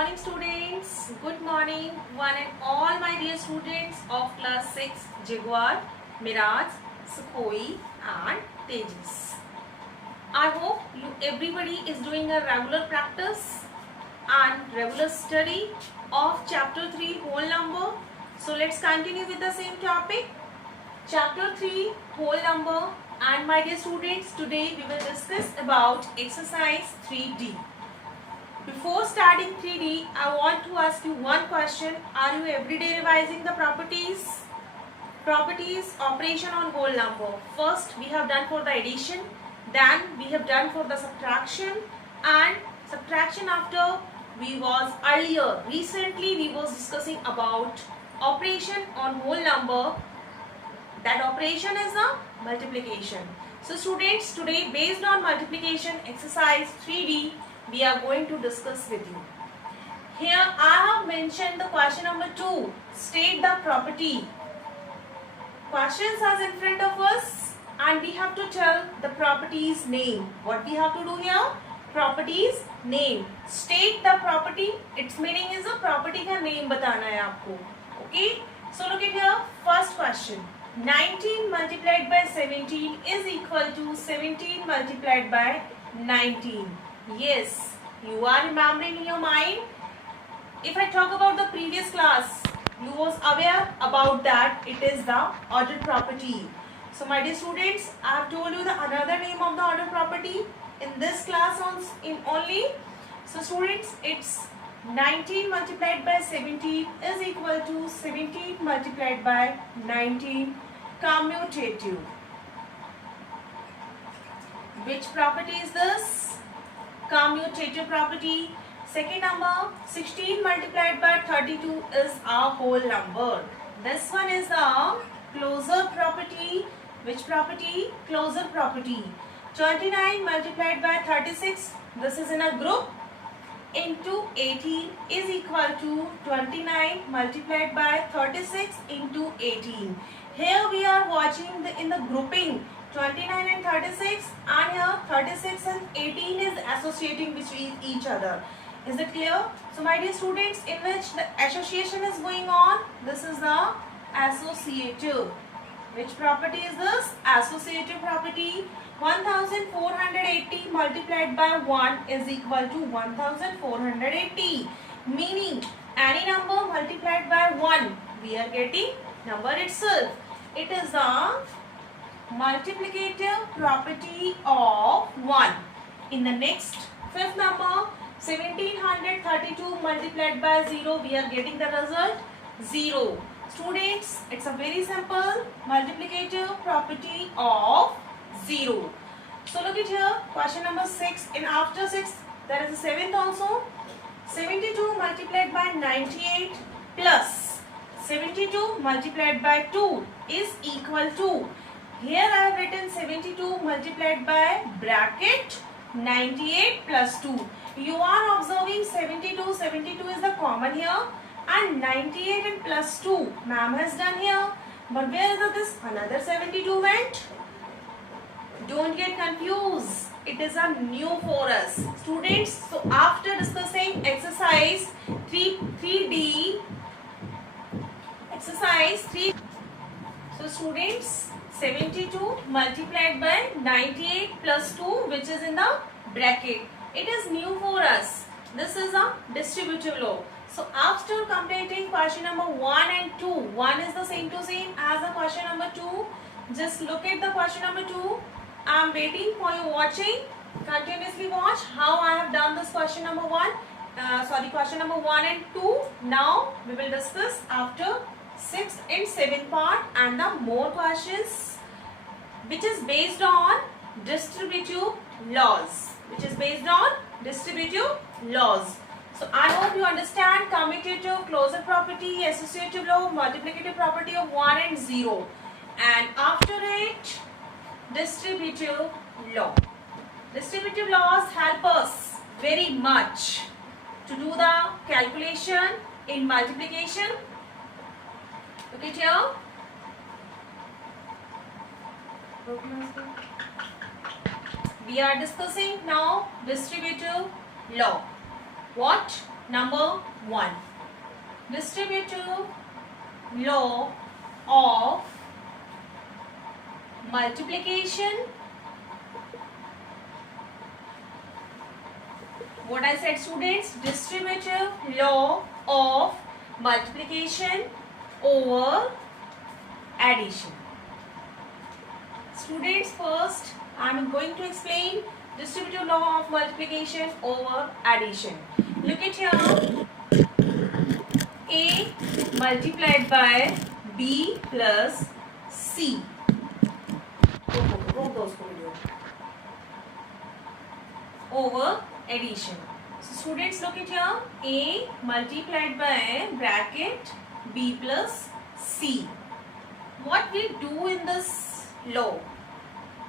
morning students. Good morning one and all my dear students of class 6 Jaguar, Miraj, Sukhoi and Tejas. I hope everybody is doing a regular practice and regular study of chapter 3 whole number. So let's continue with the same topic. Chapter 3 whole number, and my dear students, today we will discuss about exercise 3D. Before starting 3D, I want to ask you one question. Are you everyday revising the properties? Properties, operation on whole number. First we have done for the addition, then we have done for the subtraction, and subtraction after we was earlier. Recently we was discussing about operation on whole number. That operation is the multiplication. So students, today based on multiplication exercise 3D, we are going to discuss with you. Here I have mentioned the question number 2. State the property. Questions are in front of us and we have to tell the property's name. What we have to do here? Property's name. State the property. Its meaning is a property का name बताना है आपको. Okay. So look at here. First question. 19 multiplied by 17 is equal to 17 multiplied by 19. Yes, you are remembering in your mind. If I talk about the previous class, you was aware about that it is the ordered property. So my dear students, I have told you the another name of the ordered property in this class only. So students, it's 19 multiplied by 17 is equal to 17 multiplied by 19 commutative. Which property is this? Commutative property. Second number, 16 multiplied by 32 is a whole number. This one is the closure property. Which property? Closure property. 29 multiplied by 36, this is in a group, into 18 is equal to 29 multiplied by 36 into 18. Here we are watching in the grouping 29 and 36, and here 36 and 18 is associating between each other. Is it clear? So my dear students, in which the association is going on, this is the associative. Which property is this? Associative property. 1480 multiplied by 1 is equal to 1480. Meaning any number multiplied by 1, we are getting number itself. It is the multiplicative property of 1. In the next fifth number, 1732 multiplied by 0, we are getting the result 0. Students, it's a very simple multiplicative property of 0. So look at here, question number 6. And after 6, there is a 7th also. 72 multiplied by 98 plus 72 multiplied by 2 is equal to. Here I have written 72 multiplied by bracket 98 plus 2. You are observing 72. 72 is the common here. And 98 and plus 2 ma'am has done here. But where is this another 72 went? Don't get confused. It is a new for us. Students, so after discussing exercise 3D, exercise 3. So students, 72 multiplied by 98 plus 2, which is in the bracket. It is new for us. This is a distributive law. So after completing question number 1 and 2, 1 is the same to same as the question number 2. Just look at the question number 2. I am waiting for you watching. Continuously watch how I have done this question number 1. Question number 1 and 2. Now we will discuss after 6th and 7th part and the more questions which is based on distributive laws. So I hope you understand commutative, closure property, associative law, multiplicative property of 1 and 0. And after it, distributive law. Distributive laws help us very much to do the calculation in multiplication. Look at here. We are discussing now distributive law. What? Number 1. Distributive law of multiplication. What I said, students? Distributive law of multiplication over addition. Students, first I am going to explain distributive law of multiplication over addition. Look at here. A multiplied by B plus C. Over addition. So students, look at here. A multiplied by bracket B plus C. What we do in this law?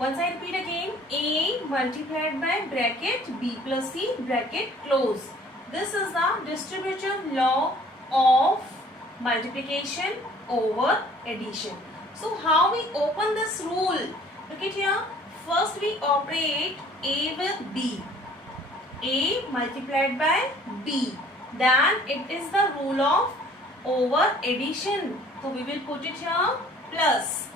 Once I repeat again. A multiplied by bracket B plus C, bracket close. This is the distributive law of multiplication over addition. So how we open this rule? Look at here. First we operate A with B. A multiplied by B. Then it is the rule of over addition. So we will put it here plus.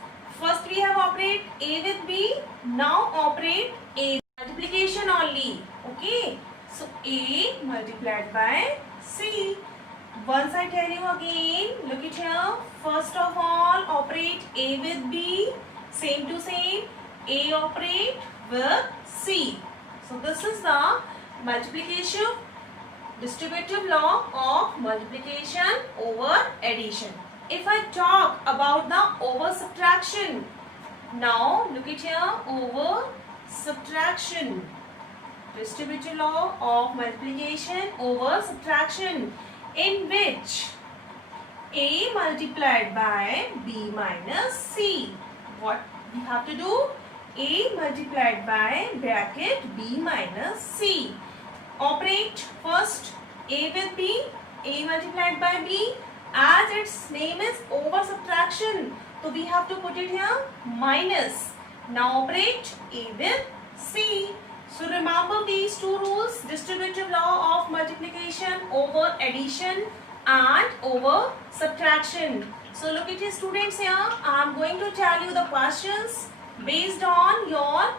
First we have operate A with B. Now operate A multiplication only. Okay. So A multiplied by C. Once I tell you again, look at here. First of all, operate A with B. Same to same. A operate with C. So this is the multiplication, distributive law of multiplication over addition. If I talk about the over subtraction, now look at here. Over subtraction. Distributive law of multiplication over subtraction, in which A multiplied by B minus C. What we have to do? A multiplied by bracket B minus C. Operate first A with B. A multiplied by B. As its name is over subtraction, so we have to put it here minus. Now operate A with C. So remember these two rules, distributive law of multiplication over addition and over subtraction. So look at your students here. I am going to tell you the questions based on your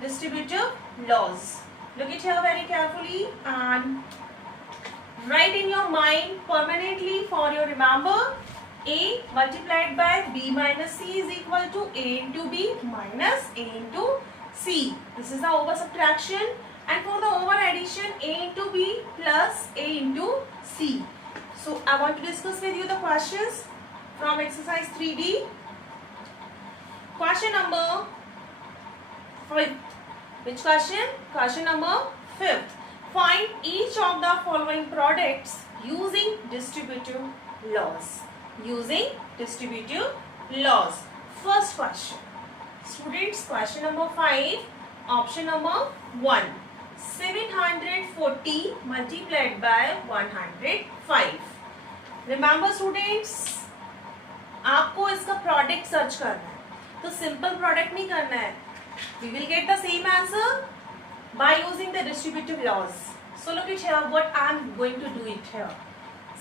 distributive laws. Look at here very carefully and write in your mind permanently for your remember. A multiplied by B minus C is equal to A into B minus A into C. This is the over subtraction, and for the over addition, A into B plus A into C. So I want to discuss with you the questions from exercise 3D. Question number 5. Which question? Question number 5. Find each of the following products using distributive laws. Using distributive laws. First question. Students, question number 5, option number 1. 740 multiplied by 105. Remember students, आपको इसका product search करना है, तो simple product नहीं करना है. We will get the same answer by using the distributive laws. So look at here what I am going to do it here.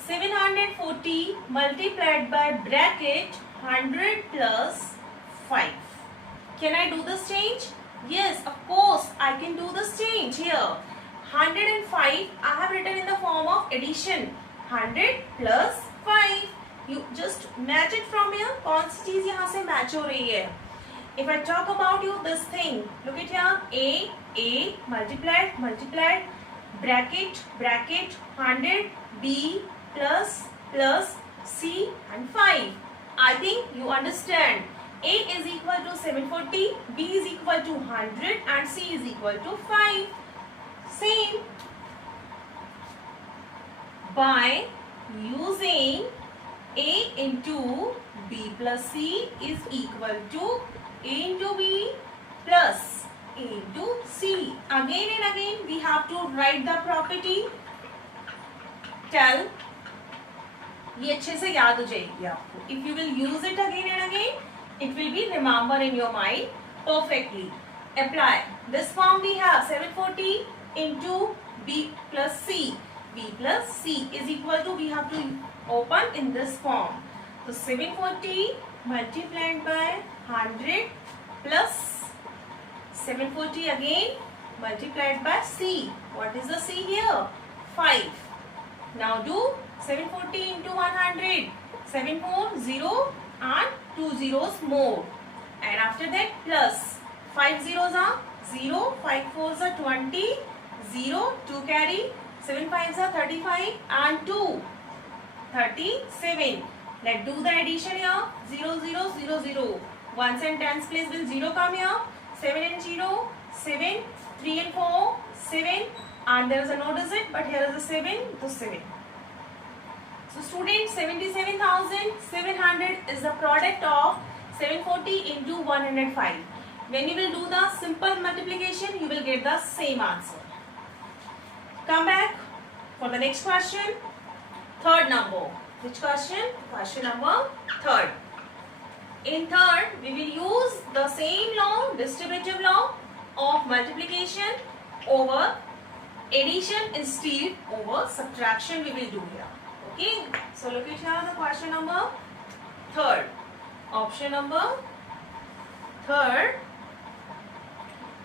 740 multiplied by bracket 100 plus 5. Can I do this change? Yes, of course I can do this change here. 105 I have written in the form of addition. 100 plus 5. You just match it from here. कौन सी चीज यहाँ से match हो रही है? If I talk about you this thing, look at here. A multiplied bracket 100 B plus C and 5. I think you understand. A is equal to 740, B is equal to 100 and C is equal to 5. Same. By using A into B plus C is equal to A into B plus A into C. Again and again we have to write the property. Tell. ये अच्छे से याद हो जाएगी आपको. If you will use it again and again, it will be remember in your mind perfectly. Apply. This form we have 740 into B plus C. B plus C is equal to, we have to open in this form. So 740 multiplied by 100 plus 740 again multiplied by C. What is the C here? 5. Now do 740 into 100. 7 more 0 and 2 zeros more. And after that plus 5 zeros are 0, 5 fours are 20, 0, 2 carry, 7 fives are 35 and 2, 37. Let's do the addition here. 0, 0, 0, 0. Ones and tens place will 0 come here. 7 and 0, 7, 3 and 4, 7, and there is a no digit, but here is a 7, so 7. So students, 77,700 is the product of 740 into 105. When you will do the simple multiplication, you will get the same answer. Come back for the next question. Third number. Which question? Question number third. In third, we will use the same law, distributive law of multiplication over addition instead over subtraction we will do here. Okay. So look at here the question number third. Option number third.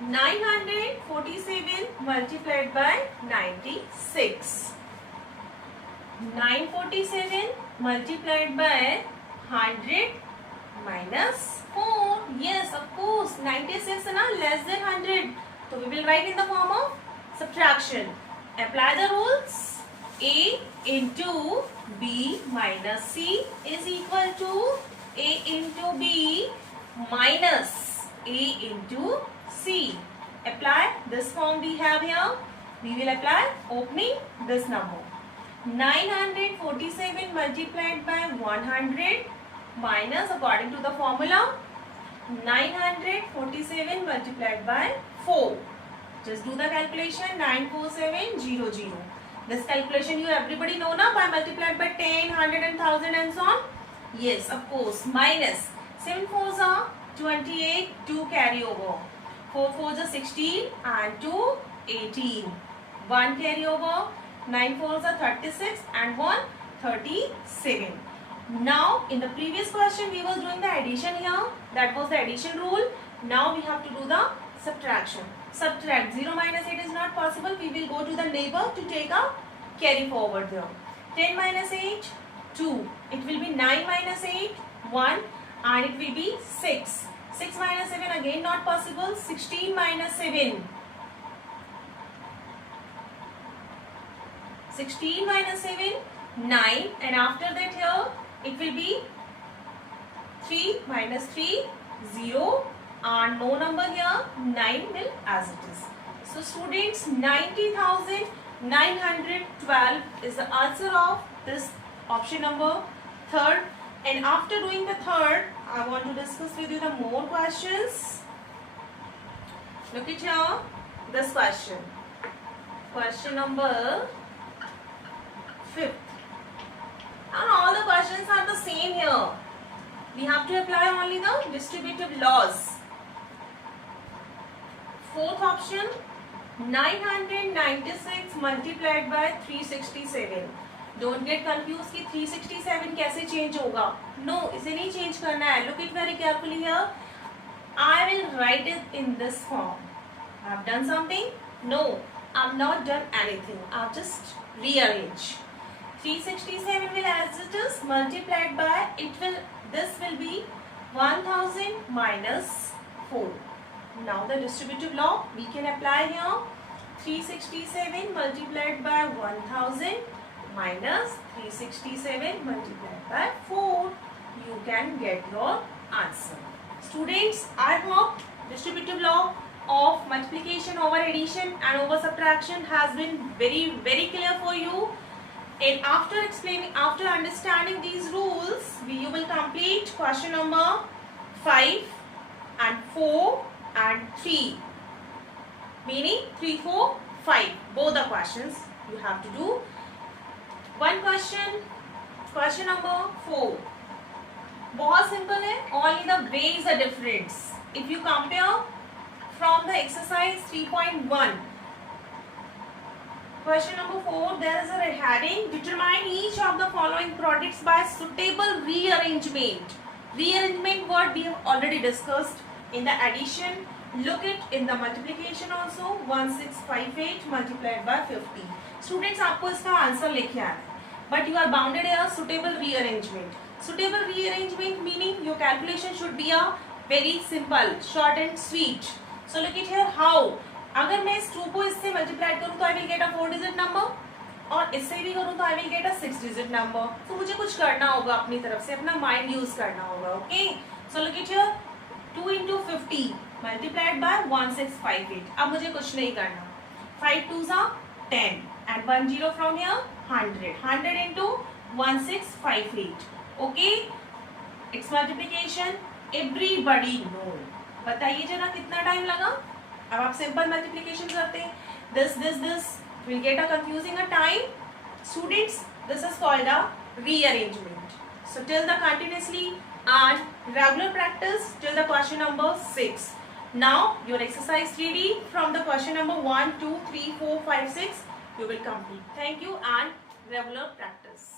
947 multiplied by 96. 947 multiplied by 100 minus 4. Yes, of course, 96 is less than 100. So we will write in the form of subtraction. Apply the rules. A into B minus C is equal to A into B minus A into C. Apply this form we have here. We will apply opening this number. 947 multiplied by 100 minus, according to the formula, 947 multiplied by 4. Just do the calculation. 94700. This calculation you everybody know now, by multiplied by 10, 100 and 1000 and so on. Yes, of course. Minus 7 fours are 28, 2 carry over. 4 fours are 16 and 2 18. 1 carry over. 9 fours are 36 and 1 37. Now in the previous question we was doing the addition here. That was the addition rule. Now we have to do the subtraction. Subtract 0 minus 8 is not possible. We will go to the neighbor to take a carry forward there. 10 minus 8, 2. It will be 9 minus 8, 1, and it will be 6. 6 minus 7 again not possible. 16 minus 7. 16 minus 7, 9, and after that here it will be 3 minus 3, 0, and no number here, 9 will as it is. So students, 90,912 is the answer of this option number third. And after doing the third, I want to discuss with you the more questions. Look at here, this question. Question number 5th. And all the questions are the same here. We have to apply only the distributive laws. Fourth option, 996 multiplied by 367. Don't get confused कि 367 कैसे change होगा. No, इसे नहीं change करना है. Look it very carefully here. I will write it in this form. I have done something? No, I have not done anything. I have just rearranged. 367 will as it is multiplied by, this will be 1000 minus 4. Now the distributive law we can apply here. 367 multiplied by 1000 minus 367 multiplied by 4. You can get your answer. Students, I hope distributive law of multiplication over addition and over subtraction has been very clear for you. And after understanding these rules, you will complete question number 5 and 4 and 3. Meaning 3, 4, 5. Both the questions you have to do. One question, question number 4. बहुत simple है. Only the way is a difference. If you compare from the exercise 3.1. Question number 4, there is a heading, determine each of the following products by suitable rearrangement. Rearrangement word we have already discussed in the addition. Look it in the multiplication also. 1658 multiplied by 50. Students, आपको इसका answer लिखे आना है, but you are bounded here suitable rearrangement. Suitable rearrangement meaning your calculation should be a very simple, short and sweet. So look it here how. अगर मैं इस 2 को इससे मल्टीप्लाई करूं तो I will get a 4 digit number और इससे भी करूं तो I will get a 6 digit number. तो मुझे कुछ करना होगा अपनी तरफ से, अपना माइंड यूज करना होगा. Okay, so look it here 2 into 50 multiplied by 1658. अब मुझे कुछ नहीं करना. 5 2s are 10 and 1 0 from here 100. 100 into 1658. Okay, it's multiplication. Everybody know. बताइए जरा कितना टाइम लगा. अब आप सिंपल मल्टीप्लिकेशन करते हैं. This will get a confusing a time. Students, this is called a rearrangement. So till the continuously and regular practice till the question number 6. Now your exercise 3D from the question number 1 2 3 4 5 6 you will complete. Thank you and regular practice.